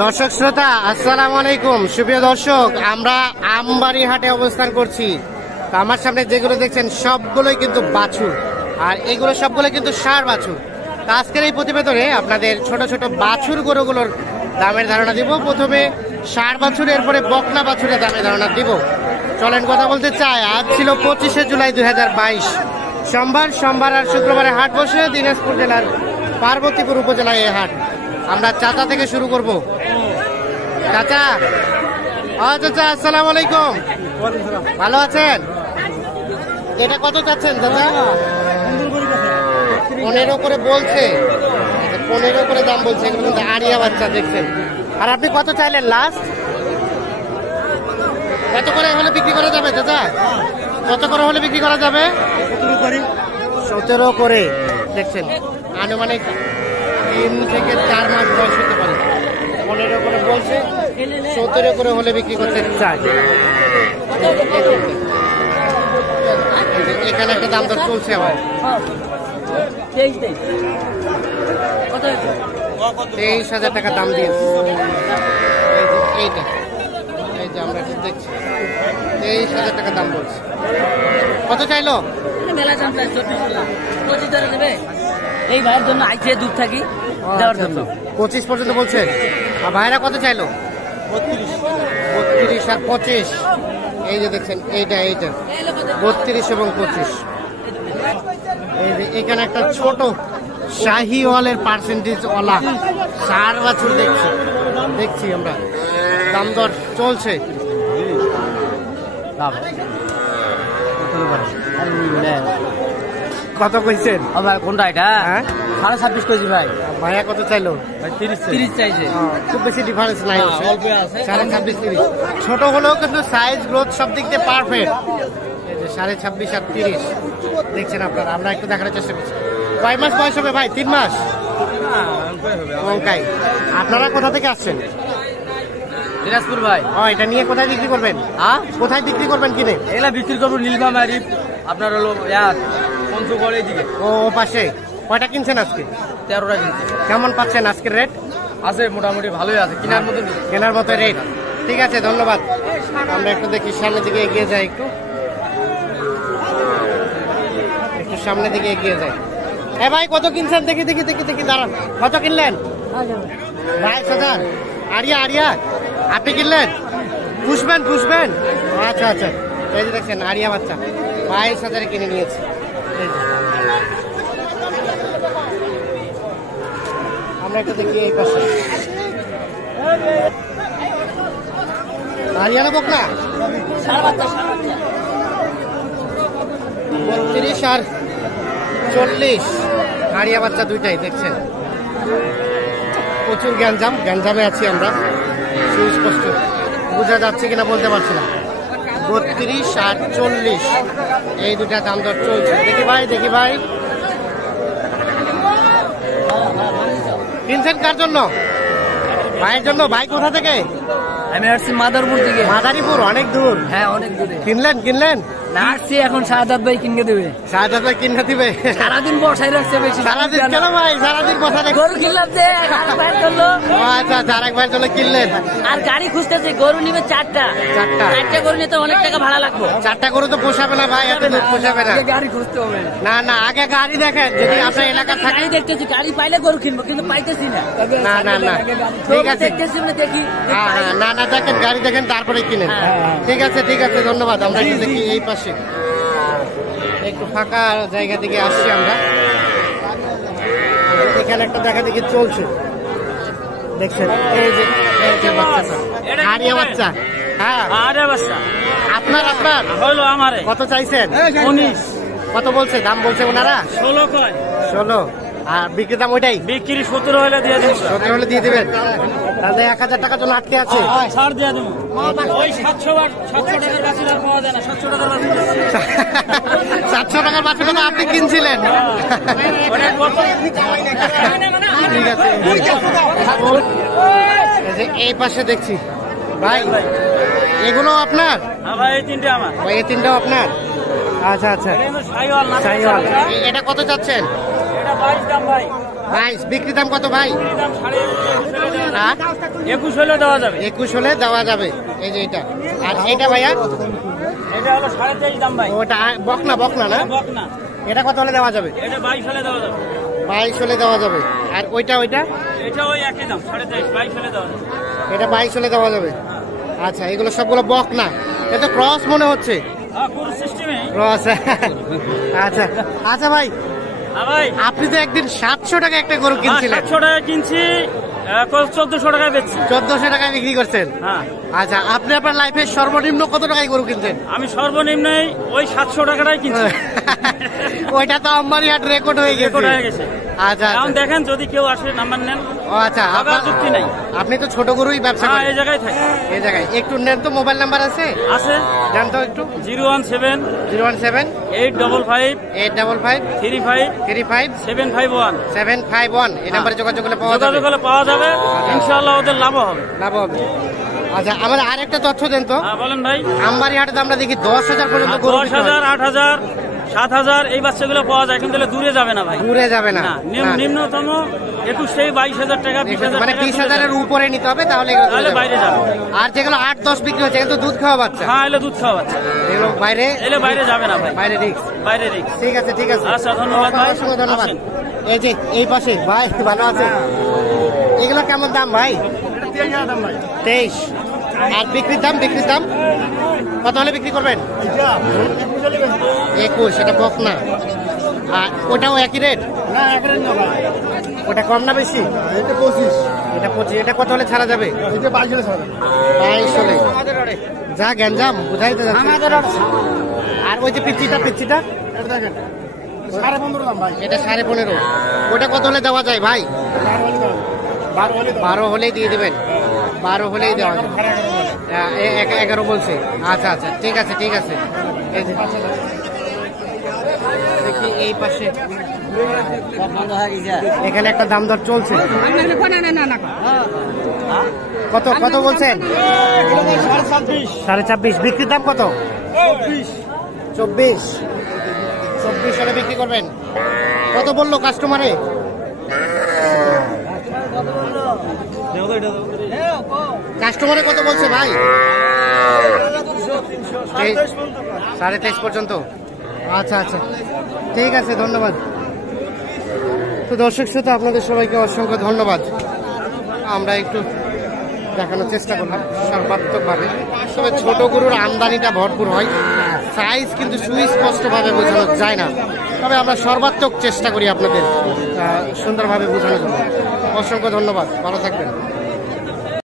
দর্শক শ্রোতা আসসালামু আলাইকুম। সুপ্রিয় দর্শক, আমরা আমবাড়ি হাটে অবস্থান করছি। তো আমার সামনে যেগুলো দেখছেন সবগুলোই কিন্তু বাছুর, আর এগুলো সবগুলো কিন্তু ষাঁড় বাছুর। তো আজকের এই প্রতিবেদনে আপনাদের ছোট ছোট বাছুর গরুগুলোর দামের ধারণা দিব। প্রথমে ষাঁড় বাছুর, এরপরে বকনা বাছুরের দামের ধারণা দিব। চলেন কথা বলতে চাই। আজ ছিল 25শে জুলাই 2022 সোমবার আর শুক্রবারে হাট বসে দিনাজপুর জেলার পার্বতীপুর উপজেলায় এই হাট। আমরা চাচা থেকে শুরু করব। চাচা, চাচা আসসালামু আলাইকুম, ভালো আছেন? এটা কত চাচ্ছেন চাচা? 15 করে বলছে, 15 করে দাম বলছে। এগুলো কিন্তু আড়িয়া বাচ্চা দেখছেন। আর আপনি কত চাইলেন লাস্ট? কত করে হলে বিক্রি করা যাবে চাচা? কত করে হলে বিক্রি করা যাবে? 17 করে দেখছেন। আনুমানিক 3 থেকে 4 মাস বয়স হতে পারে। 15 করে বলছে, 17 করে হলে বিক্রি করতে চাই। এখানে একটা দাম দর চলছে আবার 23,000 টাকা দাম দিয়েছে। এইটা এই যে আমরা দেখছি 23,000 টাকা দাম বলছে। কত চাইলো? এই ভাইয়ের জন্য আইছে দুধ থাকি দেওয়ার জন্য 25 পর্যন্ত বলছেন। আর ভাইরা কত চাইলো? 32 আর 25। এই যে দেখছেন এইটা 32 এবং 25। এই যে এখানে একটা ছোট শাহিওয়ালের পার্সেন্টেজ ওয়ালা ষাঁড় বাছুর দেখছি আমরা। দাম দর চলছে। কত কইছেন ভাই? কোনটা এটা? 26.5 কেজি ভাই। ভাইয়া কত চাইলো? 30 চাইছে। খুব বেশি ডিফারেন্স নাই, অল্প আছে। 26.5 30। ছোট হলেও কিন্তু সাইজ গ্রোথ সব দিক দিয়ে পারফেক্ট। এই যে 26.5 আর 30 দেখছেন আপনারা। আমরা একটু দেখার চেষ্টা করছি। কয় মাস বয়স হবে ভাই? 3 মাস। আপনারা কোথা থেকে আসছেন? দিনাজপুর ভাই। এটা নিয়ে কোথায় বিক্রি করবেন? কোথায় বিক্রি করবেন কিনে? এগুলা বিক্রি করবো নীলফামারী, আপনার হলো পঞ্চগড় এইদিকে। ও পাশে। কয়টা কিনছেন আজকে? 13টা কিনছে। কেমন পাচ্ছেন আজকের রেট? আছে মোটামুটি ভালোই আছে, কেনার মতো রেট। ঠিক আছে, ধন্যবাদ। আমরা একটু দেখি সামনের দিকে এগিয়ে যাই, একটু সামনের দিকে এগিয়ে যাই। ভাই কত কিনছেন? দেখি দাঁড়ান। কত কিনলেন? 22,000। আরিয়া আপনি কিনলেন? পুষবেন। আচ্ছা। এই যে দেখছেন আরিয়া বাচ্চা 22,000 কিনে নিয়েছে। আমরা একটু দেখি এই পাশে আরিয়ানা বকনা 32 আর 40 আরিয়া বাচ্চা দুইটাই দেখছেন। প্রচুর গ্যাঞ্জামে আছি আমরা। সুস্পষ্ট বোঝা যাচ্ছে কিনা বলতে পারছি না। 32 আর 40 এই দুটা দাম দর চলছে। দেখি ভাই কিনছেন কার জন্য? ভাইয়ের জন্য। ভাই কোথা থেকে? আমি আসছি মাদারপুর থেকে। মাদারীপুর? অনেক দূর। হ্যাঁ, অনেক দূরে। কিনলেন? না, আসছি এখন। শাহাদাত ভাই কিনে দেবে। শাহাদাত ভাই কিনে দিবে? সারাদিন বসাই রাখছে বেশি। সারাদিন কেন ভাই? সারাদিন বসা রাখছে। গরু কিনলাম যে আরেক ভাইয়ের জন্য। আচ্ছা, আরেক ভাইয়ের জন্য কিনলেন। আর গাড়ি খুঁজতেছে, গরু নিবে 4টা গরু নিতে অনেক টাকা ভাড়া লাগবে। 4টা গরু তো পোষাবে না ভাই, এত দূর পোষাবে না। গাড়ি খুঁজতে হবে। না, আগে গাড়ি দেখেন। যদি আপনার এলাকার থাকে। গাড়ি দেখতেছি, গাড়ি পাইলে গরু কিনবো, কিন্তু পাইতেছি না। না, ঠিক আছে। দেখতেছি, দেখি। না, দেখেন, গাড়ি দেখেন তারপরে কিনেন। ঠিক আছে, ধন্যবাদ। আমরা একটু দেখি এই পাশে একটু ফাঁকা জায়গা থেকে আসছি আমরা। এখানে একটা দেখা দেখি চলছে দেখছেন। এই যে বাচ্চাটা আরিয়া বাচ্চা। হ্যাঁ, আপনার হলো আমার। কত চাইছেন? 19। কত বলছে? দাম বলছে ওনারা 16। আর বিক্রি দাম ওইটাই? বিক্রি 17 হলে দিয়ে দেবো। 17 হলে দিয়ে দেবেন? তাহলে 1000 টাকার জন্য আটকে আছে। ছাড় দিয়ে দেবো। ওই 700 টাকার বাছুর আর পাওয়া যায় না। 700 টাকার বাছুর। 700 টাকার বাছুর তো আপনি কিনছিলেন। ঠিক আছে। এই পাশে দেখছি ভাই, এগুলো আপনার? ভাই এই তিনটে আমার। এই তিনটাও আপনার? আচ্ছা শাহিওয়াল। এটা কত চাচ্ছেন? এটা 22 দাম ভাই। 22। বিক্রি দাম কত ভাই? 21 হলে দেওয়া যাবে। 21 হলে দেওয়া যাবে। এই যে এটা, আর এটা ভাইয়া এটা হলো 23.5 দাম ভাই। ওটা বকনা বকনা না, বকনা। এটা কত হলে দেওয়া যাবে? এটা 22 হলে দেওয়া যাবে। 22 হলে দেওয়া যাবে। আর ওইটা এটা ওই একই দাম 23.5, 22 হলে দেওয়া যাবে। এটা 22 হলে দেওয়া যাবে। আচ্ছা, এগুলো সবগুলো বকনা, এটা ক্রস মনে হচ্ছে। হ্যাঁ, পুরো সিস্টেমে ক্রস। আচ্ছা আচ্ছা ভাই, হ্যাঁ ভাই, আপনি তো একদিন 700 টাকা একটা গরু কিনছিলেন। 700 টাকা কিনছি, 1400 টাকায় বেচছি। 1400 টাকায় বিক্রি করছেন। হ্যাঁ। আচ্ছা, আপনি আপনার লাইফের সর্বনিম্ন কত টাকায় গরু কিনছেন? আমি সর্বনিম্ন ওই 700 টাকাটাই কিনছি। ওইটা তো আম্বানি হাট রেকর্ড হয়ে গেছে। রেকর্ড হয়ে গেছে। আচ্ছা এখন দেখেন যদি কেউ আসে নাম্বার নেন। ও আচ্ছা, টাকার যুক্তি নাই। আপনি তো ছোট গরুই ব্যবসা হ্যাঁ, করেন। এই জায়গায় থাকে। এই জায়গায় একটু নেন তো, মোবাইল নাম্বার আছে? আছে, জানতো একটু। 017 017 855 855 35 35 751। 751 এই নাম্বারে যোগাযোগ করলে পাওয়া যাবে। যোগাযোগ করলে পাওয়া যাবে, ইনশাআল্লাহ ওদের লাভ হবে। লাভ হবে। আচ্ছা, আমাদের আরেকটা তথ্য দেন তো। হ্যাঁ বলেন ভাই। আমবাড়ি হাটে তো আমরা দেখি 10,000 পর্যন্ত গরু বিক্রি হয়। 10,000, 8,000, 7,000 এই বাচ্চাগুলো পাওয়া যায়, কিন্তু দূরে যাবে না ভাই। দূরে যাবে না। না, না। নিম্নতম 21 থেকে 22,000 টাকা, 20,000 মানে টাকা 20,000 এর উপরে নিতে হবে, তাহলে এগুলো তাহলে চলে বাইরে যাবে। যাবে। আর যেগুলো 8-10 বিক্রি হচ্ছে, কিন্তু দুধ খাওয়া বাচ্চা, হ্যাঁ, এলে দুধ খাওয়া বাচ্চা, এগুলো বাইরে এলে বাইরে যাবে না ভাই, বাইরে রিস্ক। বাইরে রিক্স। ঠিক আছে ঠিক আছে। আচ্ছা, ধন্যবাদ ভাই। অসংখ্য ধন্যবাদ। আসেন। এই যে এই পাশে ভাই ভালো আছে, এগুলো কেমন দাম ভাই? 23। আর বিক্রির দাম কত হলে বিক্রি করবেন? 21। এটা বকনা। আর ওটাও একই রেট? ওটা কম না বেশি? এটা 25। এটা কত হলে ছাড়া যাবে? 22 হলে। যা গ্যাঞ্জাম বুঝাইতে যাচ্ছে। আর ওই যে পিচ্চিটা এটা 15.5। ওটা কত হলে দেওয়া যায় ভাই? 12 হলেই দিয়ে দেবেন। 12 হলেই দেওয়া যাবে। 11 বলছে। আচ্ছা আচ্ছা, ঠিক আছে ঠিক আছে। এই যে দেখি এই পাশে এখানে একটা দাম দর চলছে। কত বলছেন? 26.5। বিক্রির দাম কত? 24 হলে বিক্রি করবেন। কত বললো কাস্টমারে? কাস্টমারে কত বলছে ভাই? 23.5 পর্যন্ত। আচ্ছা আচ্ছা, ঠিক আছে, ধন্যবাদ। তো দর্শক শ্রোতা, আপনাদের সবাইকে অসংখ্য ধন্যবাদ। আমরা একটু দেখানোর চেষ্টা করলাম সর্বাত্মকভাবে। তবে ছোট গরুর আমদানিটা ভরপুর হয়, সাইজ কিন্তু সুস্পষ্টভাবে বোঝানো যায় না। তবে আমরা সর্বাত্মক চেষ্টা করি আপনাদের সুন্দরভাবে বোঝানোর জন্য। অসংখ্য ধন্যবাদ, ভালো থাকবেন।